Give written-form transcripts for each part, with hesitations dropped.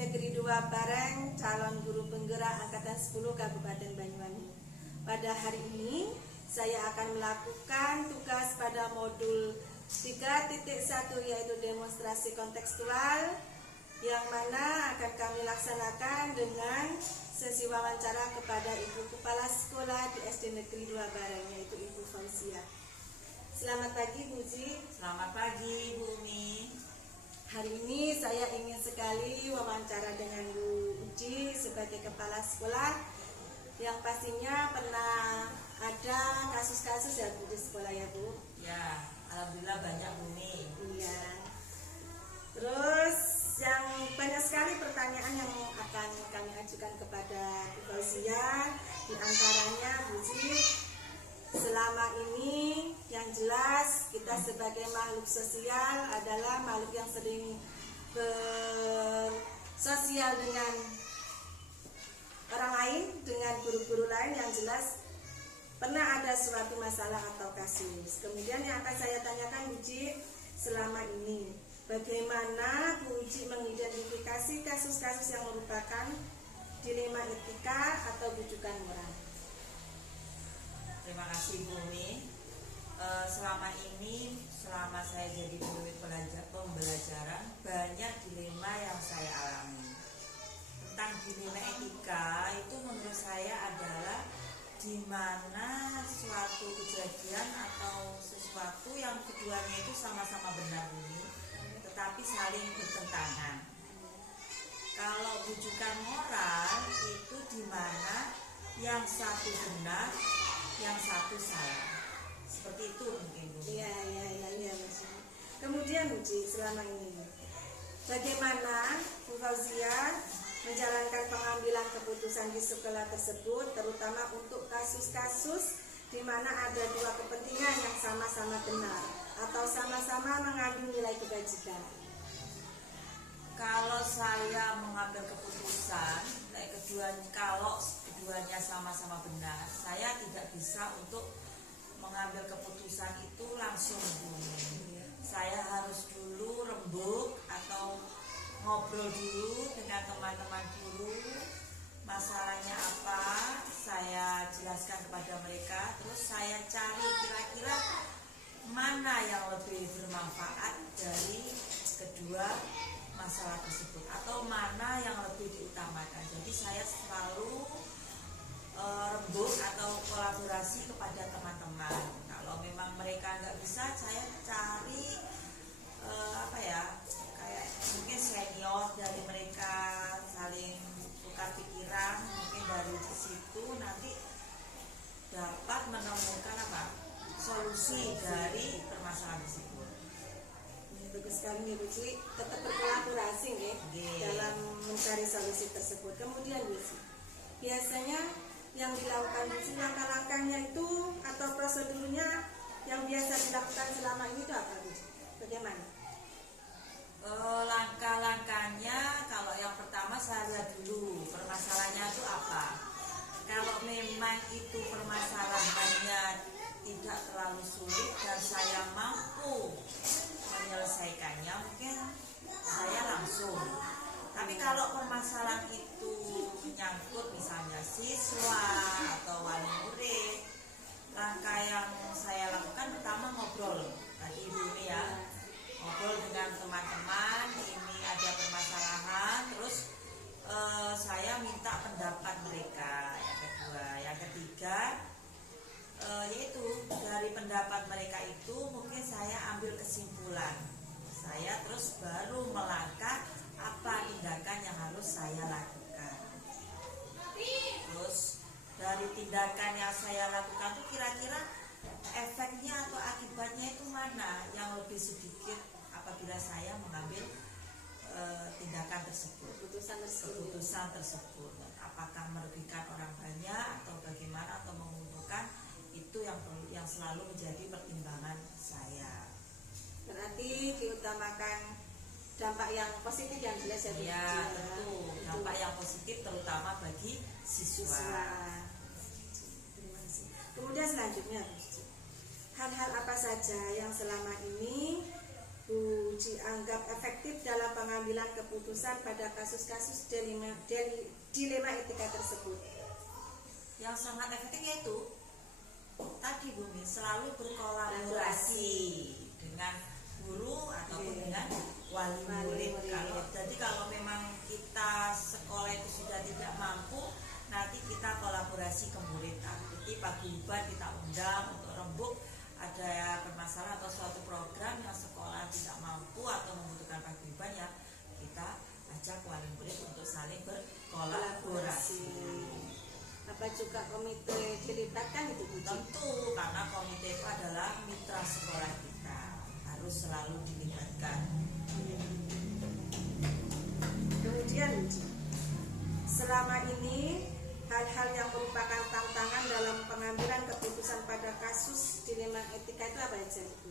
Negeri 2 Bareng, calon guru penggerak Angkatan 10 Kabupaten Banyuwangi. Pada hari ini, saya akan melakukan tugas pada modul 3.1 yaitu demonstrasi kontekstual, yang mana akan kami laksanakan dengan sesi wawancara kepada Ibu Kepala Sekolah di SD Negeri 2 Bareng, yaitu Ibu Fauzia. Selamat pagi Bu Uci. Selamat pagi Bu Umi. Hari ini saya ingin sekali wawancara dengan Bu Uci sebagai kepala sekolah yang pastinya pernah ada kasus-kasus ya Bu di sekolah ya Bu. Ya, alhamdulillah banyak Bu Umi. Iya. Terus yang banyak sekali pertanyaan yang akan kami ajukan kepada Bu Fauzia, di antaranya Bu Uci, selama ini yang jelas kita sebagai makhluk sosial adalah makhluk yang sering bersosial dengan orang lain, dengan guru-guru lain. Yang jelas pernah ada suatu masalah atau kasus. Kemudian yang akan saya tanyakan Bu Uci, selama ini bagaimana Bu Uci mengidentifikasi kasus-kasus yang merupakan dilema etika atau bujukan moral? Terima kasih Bu Umi. Selama ini, selama saya jadi guru pembelajaran, banyak dilema yang saya alami. Tentang dilema etika itu menurut saya adalah di mana suatu kejadian atau sesuatu yang keduanya itu sama-sama benar ini, tetapi saling bertentangan. Kalau bujukan moral itu di mana yang satu benar, yang satu salah. Seperti itu mungkin Bu. Iya Mas. Kemudian Bu Uci, selama ini bagaimana Bu Fauzia menjalankan pengambilan keputusan di sekolah tersebut, terutama untuk kasus-kasus di mana ada dua kepentingan yang sama-sama benar atau sama-sama mengandung nilai kebajikan? Kalau saya mengambil keputusan, kalau keduanya sama-sama benar, saya tidak bisa untuk mengambil keputusan itu langsung dulu. Saya harus dulu rembuk atau ngobrol dulu dengan teman-teman guru, masalahnya apa, saya jelaskan kepada mereka, terus saya cari kira-kira mana yang lebih bermanfaat dari kedua masalah tersebut atau mana yang lebih diutamakan. Jadi saya selalu rembuk atau kolaborasi kepada teman-teman. Kalau memang mereka nggak bisa, saya cari kayak mungkin senior dari mereka, saling tukar pikiran, mungkin dari situ nanti dapat menemukan solusi dari permasalahan tersebut. Bagus sekali nih Bu Uci, tetap berkolaborasi nih dalam mencari solusi tersebut. Kemudian Bu Uci, biasanya yang dilakukan Bu Uci, langkah-langkahnya itu atau prosedurnya yang biasa dilakukan selama ini itu apa Bu Uci? Bagaimana? Langkah-langkahnya, kalau yang pertama saya lihat dulu permasalahannya itu apa. Kalau memang itu permasalahannya tidak terlalu sulit dan saya mampu menyelesaikannya, mungkin saya langsung. Tapi kalau permasalahan itu menyangkut misalnya siswa atau wali murid, langkah yang saya lakukan pertama ngobrol. Tadi Ibu ini ya, ngobrol dengan teman-teman, ini ada permasalahan, terus saya minta pendapat mereka. Yang kedua, yang ketiga, yaitu dari pendapat mereka itu mungkin saya ambil kesimpulan. Saya terus baru melangkah apa tindakan yang harus saya lakukan. Terus dari tindakan yang saya lakukan itu kira-kira efeknya atau akibatnya itu mana yang lebih sedikit apabila saya mengambil tindakan tersebut, keputusan tersebut. Apakah merugikan orang banyak atau bagaimana atau menguntungkan, itu yang selalu menjadi pertimbangan saya. Berarti diutamakan dampak yang positif yang jelas ya Bu Uci. Ya, tentu dampak yang positif terutama bagi siswa. Terima kasih. Kemudian selanjutnya Bu Uci, hal-hal apa saja yang selama ini Bu Uci anggap efektif dalam pengambilan keputusan pada kasus-kasus dilema etika tersebut? Yang sangat efektif yaitu tadi Bumi, selalu berkolaborasi dengan guru ataupun dengan wali murid. Kalau memang kita sekolah itu sudah tidak mampu, nanti kita kolaborasi ke murid. Jadi paguyuban kita undang untuk rembuk ada permasalahan atau suatu program yang sekolah tidak mampu atau membutuhkan paguyuban, ya kita ajak wali murid untuk saling berkolaborasi. Apa juga komite dilibatkan itu Bu? Tentu, karena komite itu adalah mitra sekolah kita, harus selalu dilibatkan. Kemudian selama ini hal-hal yang merupakan tantangan dalam pengambilan keputusan pada kasus dilema etika itu apa aja Bu?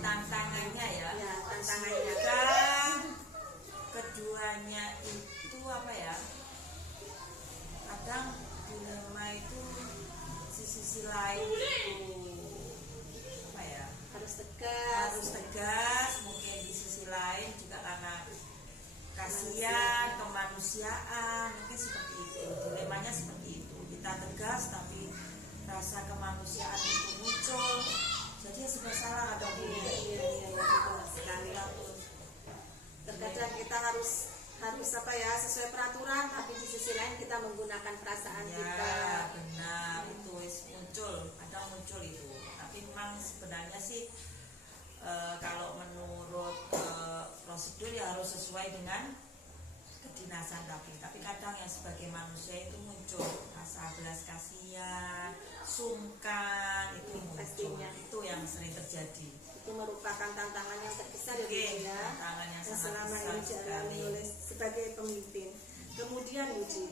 Tantangannya ya, tantangannya keduanya itu apa ya, kadang dilema itu sisi lain itu apa ya, harus tegas, mungkin di sisi lain juga karena kasihan, kemanusiaan, mungkin seperti itu. Dilemanya seperti itu, kita tegas tapi rasa kemanusiaan itu muncul, jadi ya serba salah ada Bu. Betul sekali. Terkadang kita harus apa ya, sesuai peraturan, tapi di sisi lain kita menggunakan perasaan kita. Benar, itu kadang muncul itu. Tapi memang sebenarnya sih kalau menurut prosedur ya harus sesuai dengan kedinasan, tapi kadang yang sebagai manusia itu muncul rasa belas kasihan, sungkan, itu muncul. Pastinya. Itu yang sering terjadi. Itu merupakan tantangan yang terbesar ya, tantangan yang selama besar ini dialami oleh sebagai pemimpin. Kemudian Uji,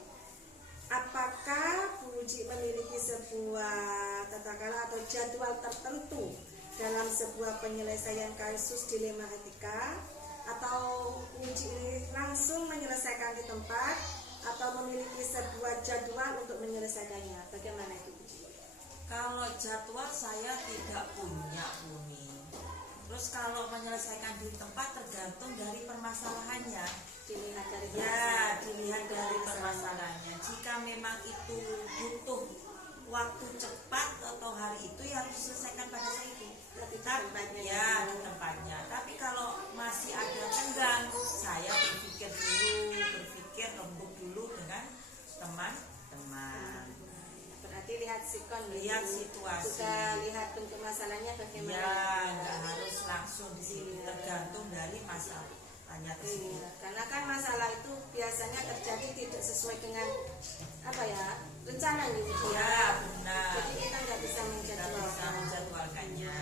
apakah Bu Uji memiliki sebuah katakanlah atau jadwal tertentu dalam sebuah penyelesaian kasus dilema etika, atau Uji langsung menyelesaikan di tempat atau memiliki sebuah jadwal untuk menyelesaikannya? Bagaimana itu Uji? Kalau jadwal saya tidak punya, Bumi. Terus kalau menyelesaikan di tempat tergantung dari permasalahannya. Dilihat dari permasalahannya. Jika memang itu butuh waktu cepat atau hari itu, ya harus diselesaikan pada saat itu. Di tempatnya. Tapi kalau masih ada tenggang, saya berpikir lembut dulu dengan teman-teman. Berarti lihat situasi, juga lihat bentuk masalahnya bagaimana. Ya, nggak harus langsung di sini, tergantung dari masalahnya tersebut. Iya, karena kan masalah itu biasanya terjadi tidak sesuai dengan apa ya, rencana gitu ya. Benar. Jadi kita nggak bisa menjadwalkannya.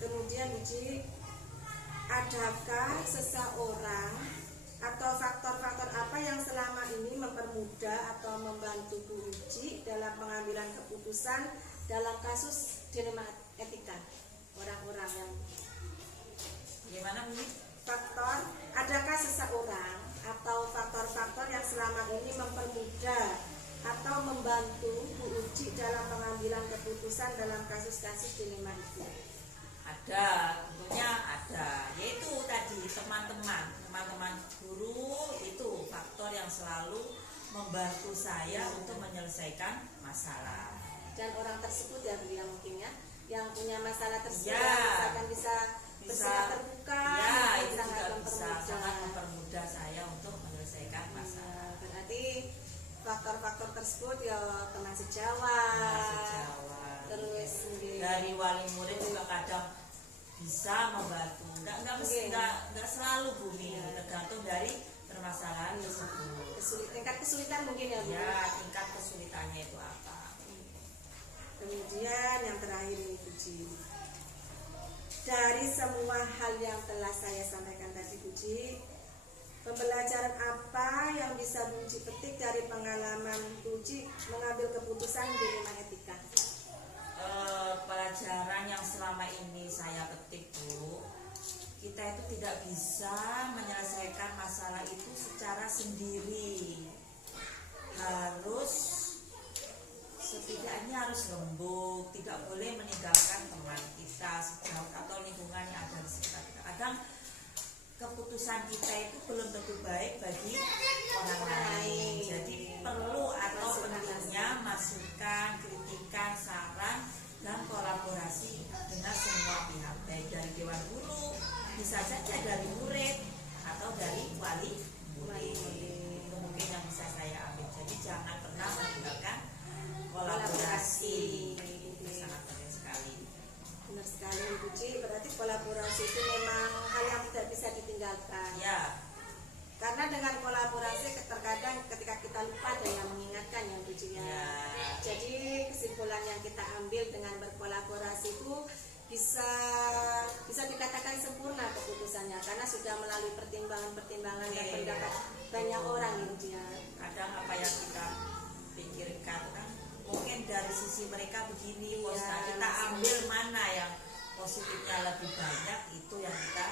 Kemudian Uji, adakah seseorang atau faktor-faktor apa yang selama ini mempermudah atau membantu Bu Uji dalam pengambilan keputusan dalam kasus dilema etika? Orang-orang yang gimana Bu? Adakah seseorang atau faktor-faktor yang selama ini mempermudah atau membantu Bu Uji dalam pengambilan keputusan dalam kasus-kasus dilema itu? Ada, tentunya ada. Yaitu tadi teman-teman guru itu faktor yang selalu membantu saya untuk menyelesaikan masalah. Dan orang tersebut ya Bu, yang mungkin ya, yang punya masalah tersebut ya, bisa terbuka, ya, itu juga bisa sangat mempermudah saya untuk menyelesaikan masalah. Berarti faktor-faktor tersebut ya teman sejawat, terus dari wali murid juga kadang bisa membantu. Nggak selalu Bumi, tergantung dari permasalahan tersebut. Tingkat kesulitan mungkin ya Bu. Ya, tingkat kesulitannya itu apa. Kemudian yang terakhir ini Uji, dari semua hal yang telah saya sampaikan tadi Uji, pembelajaran apa yang bisa Bu Uji petik dari pengalaman Bu Uji mengambil keputusan dilema etika? Pelajaran yang selama ini saya petik Bu, kita itu tidak bisa menyelesaikan masalah itu secara sendiri, harus setidaknya harus lembut, tidak boleh meninggalkan teman kita sejauh atau lingkungan yang ada di sekitar kita. Kadang keputusan kita itu belum tentu baik bagi orang lain. Jadi perlu atau pentingnya masukan, kritikan, saran, dan kolaborasi dengan semua pihak, baik dari dewan guru, bisa saja dari murid atau dari wali murid. Itu mungkin yang bisa saya ambil. Jadi jangan pernah meninggalkan kolaborasi. Itu sangat penting sekali. Benar sekali Ibu Ci, berarti kolaborasi itu memang hal yang tidak bisa ditinggalkan. Ya, Karena dengan kolaborasi terkadang ketika kita lupa ada yang mengingatkan ya Bu Ci ya. ya. Jadi kesimpulan yang kita ambil dengan berkolaborasi itu bisa dikatakan sempurna keputusannya karena sudah melalui pertimbangan-pertimbangan dan Oke. pendapat banyak orang ya Bu Ci ya. Kadang apa yang kita pikirkan kan mungkin dari sisi mereka begini, Iya, nah kita ambil mana yang positifnya lebih banyak, itu yang kita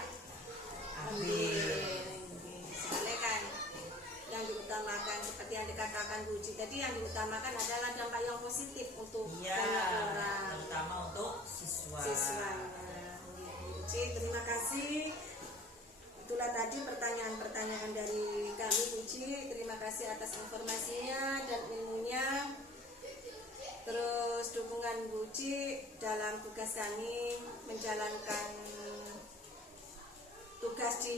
ambil. Soalnya kan yang diutamakan seperti yang dikatakan Bu Ci tadi, yang diutamakan adalah dampak yang positif untuk Iya, banyak orang, terutama untuk siswa. siswanya. Bu Ci, terima kasih. Itulah tadi pertanyaan-pertanyaan dari kami Bu Ci. Terima kasih atas informasinya dan ilmunya. Terus dukungan Bu Ci dalam tugas kami menjalankan tugas di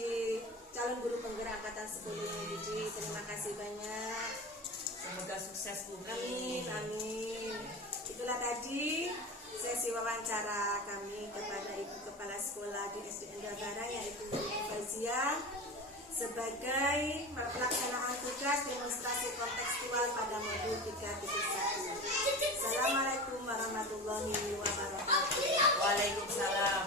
calon guru penggerak angkatan 10 ini Bu Ci. Terima kasih banyak. Semoga sukses Bu. Amin, amin. Itulah tadi sesi wawancara kami kepada Ibu Kepala Sekolah di SDN Dabara, yaitu Ibu Fazia, sebagai pelaksanaan tugas demonstrasi kontekstual pada modul 3.1. Assalamualaikum warahmatullahi wabarakatuh. Waalaikumsalam.